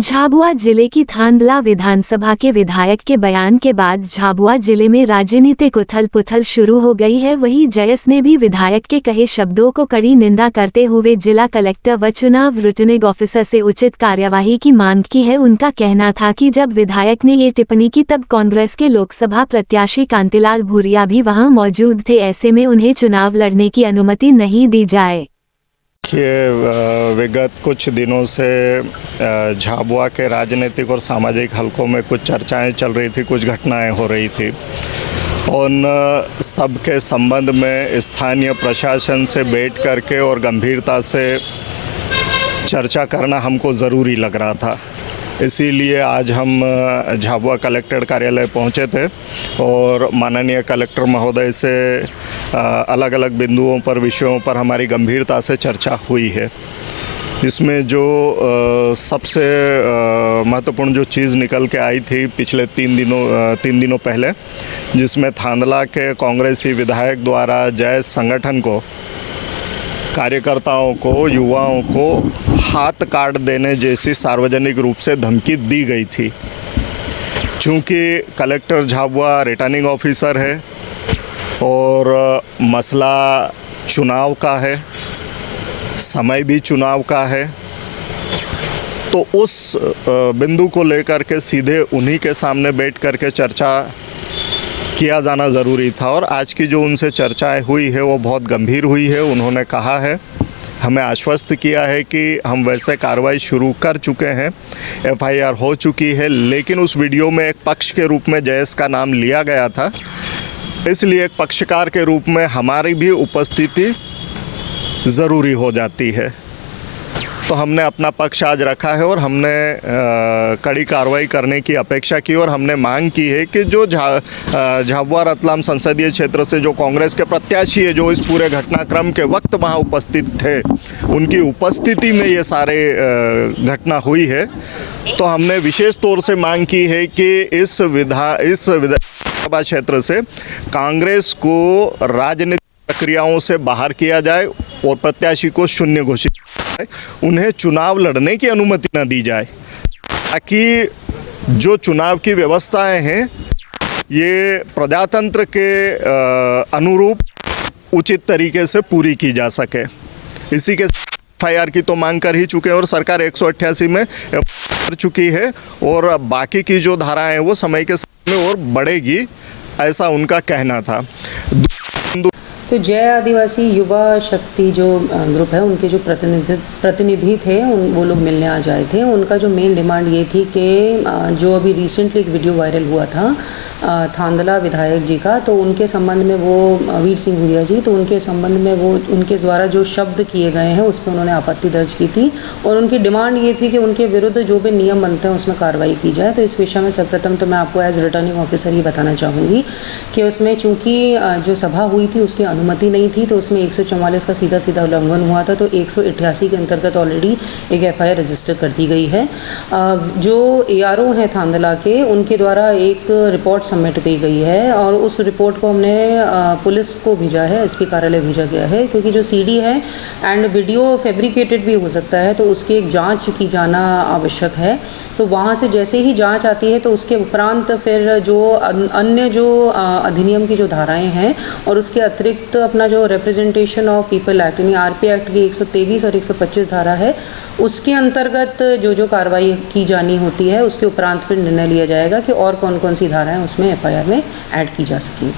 झाबुआ जिले की थांदला विधानसभा के विधायक के बयान के बाद झाबुआ जिले में राजनीतिक उथल पुथल शुरू हो गई है। वहीं जयस ने भी विधायक के कहे शब्दों को कड़ी निंदा करते हुए जिला कलेक्टर व चुनाव रिटर्निंग ऑफिसर से उचित कार्यवाही की मांग की है। उनका कहना था कि जब विधायक ने ये टिप्पणी की तब कांग्रेस के लोकसभा प्रत्याशी कांतिलाल भूरिया भी वहां मौजूद थे, ऐसे में उन्हें चुनाव लड़ने की अनुमति नहीं दी जाए। विगत कुछ दिनों से झाबुआ के राजनीतिक और सामाजिक हलकों में कुछ चर्चाएं चल रही थी, कुछ घटनाएं हो रही थी। उन सबके संबंध में स्थानीय प्रशासन से बैठ करके और गंभीरता से चर्चा करना हमको ज़रूरी लग रहा था। इसीलिए आज हम झाबुआ कलेक्ट्रेट कार्यालय पहुंचे थे और माननीय कलेक्टर महोदय से अलग अलग बिंदुओं पर, विषयों पर हमारी गंभीरता से चर्चा हुई है। इसमें जो सबसे महत्वपूर्ण जो चीज़ निकल के आई थी पिछले तीन दिनों पहले, जिसमें थांदला के कांग्रेसी विधायक द्वारा जयस संगठन को, कार्यकर्ताओं को, युवाओं को हाथ काट देने जैसी सार्वजनिक रूप से धमकी दी गई थी। चूँकि कलेक्टर झाबुआ रिटर्निंग ऑफिसर है और मसला चुनाव का है, समय भी चुनाव का है, तो उस बिंदु को लेकर के सीधे उन्हीं के सामने बैठ कर के चर्चा किया जाना ज़रूरी था। और आज की जो उनसे चर्चाएं हुई है वो बहुत गंभीर हुई है। उन्होंने कहा है, हमें आश्वस्त किया है कि हम वैसे कार्रवाई शुरू कर चुके हैं, एफआईआर हो चुकी है, लेकिन उस वीडियो में एक पक्ष के रूप में जयस का नाम लिया गया था, इसलिए एक पक्षकार के रूप में हमारी भी उपस्थिति ज़रूरी हो जाती है। तो हमने अपना पक्ष आज रखा है और हमने कड़ी कार्रवाई करने की अपेक्षा की और हमने मांग की है कि जो झाबुआ रतलाम संसदीय क्षेत्र से जो कांग्रेस के प्रत्याशी है, जो इस पूरे घटनाक्रम के वक्त वहां उपस्थित थे, उनकी उपस्थिति में ये सारे घटना हुई है। तो हमने विशेष तौर से मांग की है कि इस विधानसभा क्षेत्र से कांग्रेस को राजनीतिक प्रक्रियाओं से बाहर किया जाए और प्रत्याशी को शून्य घोषित, उन्हें चुनाव लड़ने की अनुमति न दी जाए, ताकि जो चुनाव की व्यवस्थाएं हैं ये प्रजातंत्र के अनुरूप उचित तरीके से पूरी की जा सके। इसी के एफआईआर की तो मांग कर ही चुके हैं और सरकार 188 में कर चुकी है और बाकी की जो धाराएं हैं वो समय के साथ में और बढ़ेगी, ऐसा उनका कहना था। तो जय आदिवासी युवा शक्ति जो ग्रुप है, उनके जो प्रतिनिधि थे वो लोग मिलने आ जाए थे। उनका जो मेन डिमांड ये थी कि जो अभी रिसेंटली एक वीडियो वायरल हुआ था थांदला विधायक जी का, तो उनके संबंध में वो वीर सिंह भूरिया जी, तो उनके संबंध में वो उनके द्वारा जो शब्द किए गए हैं उस पर उन्होंने आपत्ति दर्ज की थी और उनकी डिमांड ये थी कि उनके विरुद्ध जो भी नियम बनते हैं उसमें कार्रवाई की जाए। तो इस विषय में सर्वप्रथम तो मैं आपको एज रिटर्निंग ऑफिसर ही बताना चाहूँगी कि उसमें चूँकि जो सभा हुई थी उसकी अनुमति नहीं थी, तो उसमें 144 का सीधा सीधा उल्लंघन हुआ था। तो 188 के अंतर्गत ऑलरेडी एक एफआईआर रजिस्टर कर दी गई है। जो एआरओ हैं थांदला के, उनके द्वारा एक रिपोर्ट सबमिट की गई है और उस रिपोर्ट को हमने पुलिस को भेजा है, एसपी कार्यालय भेजा गया है, क्योंकि जो सीडी है एंड वीडियो फैब्रिकेटेड भी हो सकता है, तो उसकी एक जांच की जाना आवश्यक है। तो वहाँ से जैसे ही जांच आती है तो उसके उपरांत फिर जो अन्य जो अधिनियम की जो धाराएं हैं और उसके अतिरिक्त अपना जो रिप्रेजेंटेशन ऑफ पीपल एक्ट यानी आरपी एक्ट की 123 और 125 धारा है, उसके अंतर्गत जो कार्रवाई की जानी होती है उसके उपरांत फिर निर्णय लिया जाएगा कि और कौन कौन सी धाराएं उसमें एफआईआर में ऐड की जा सकेंगी।